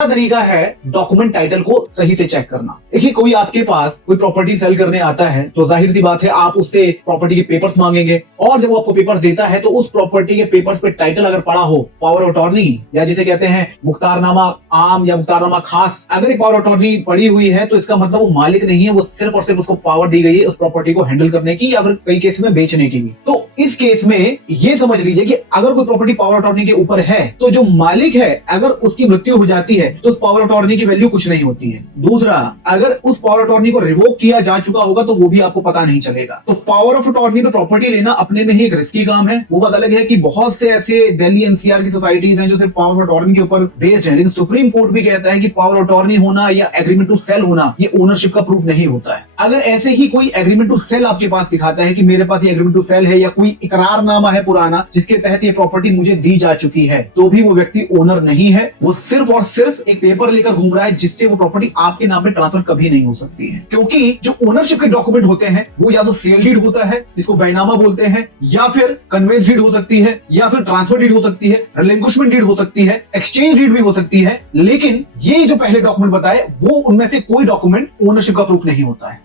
तरीका है document title को सही से चेक करना। देखिए, कोई आपके पास कोई प्रॉपर्टी सेल करने आता है तो जाहिर सी बात है आप उससे प्रॉपर्टी के पेपर्स मांगेंगे, और जब वो आपको पेपर्स देता है तो उस प्रॉपर्टी के पेपर्स पे टाइटल अगर पड़ा हो, पावर ऑफ अटॉर्नी या जिसे कहते हैं मुख्तारनामा आम या मुख्तारनामा खास, अगर एक पावर ऑफ अटॉर्नी पड़ी हुई है तो इसका मतलब वो मालिक नहीं है, वो सिर्फ और सिर्फ उसको पावर दी गई है उस प्रॉपर्टी को हैंडल करने की या फिर कई केस में बेचने की भी। तो इस केस में ये समझ लीजिए कि अगर कोई प्रॉपर्टी पावर ऑफ अटॉर्नी के ऊपर है तो जो मालिक है अगर उसकी मृत्यु हो जाती है तो उस पावर ऑफ अटॉर्नी की वैल्यू कुछ नहीं होती है। दूसरा, अगर उस पावर ऑफ अटॉर्नी को रिवोक किया जा चुका होगा तो वो भी आपको पता नहीं चलेगा। तो पावर ऑफ अटॉर्नी पे प्रॉपर्टी लेना अपने में ही एक रिस्की काम है। वो बात अलग है कि बहुत से ऐसे दिल्ली एनसीआर की सोसाइटीज हैं जो सिर्फ पावर ऑफ अटॉर्नी के ऊपर बेस्ड है, लेकिन सुप्रीम कोर्ट भी कहता है कि पावर ऑफ अटॉर्नी होना या एग्रीमेंट टू सेल होना ये ओनरशिप का प्रूफ नहीं होता है। अगर ऐसे ही कोई एग्रीमेंट टू सेल आपके पास दिखाता है कि मेरे पास ये एग्रीमेंट टू सेल है या कोई इकरारनामा है पुराना जिसके तहत ये प्रॉपर्टी मुझे दी जा चुकी है, तो भी वो व्यक्ति ओनर नहीं है। वो सिर्फ और सिर्फ एक पेपर लेकर घूम रहा है जिससे वो प्रॉपर्टी आपके नाम पे ट्रांसफर कभी नहीं हो सकती है। क्योंकि जो ओनरशिप के डॉक्यूमेंट होते हैं वो या तो सेल डीड होता है जिसको बैनामा बोलते हैं, या फिर कन्वेंस डीड हो सकती है, या फिर ट्रांसफर डीड हो सकती है, रिलिंक्विशमेंट डीड हो सकती है, एक्सचेंज डीड भी हो सकती है। लेकिन ये जो पहले डॉक्यूमेंट बताए वो उनमें से कोई डॉक्यूमेंट ओनरशिप का प्रूफ नहीं होता है।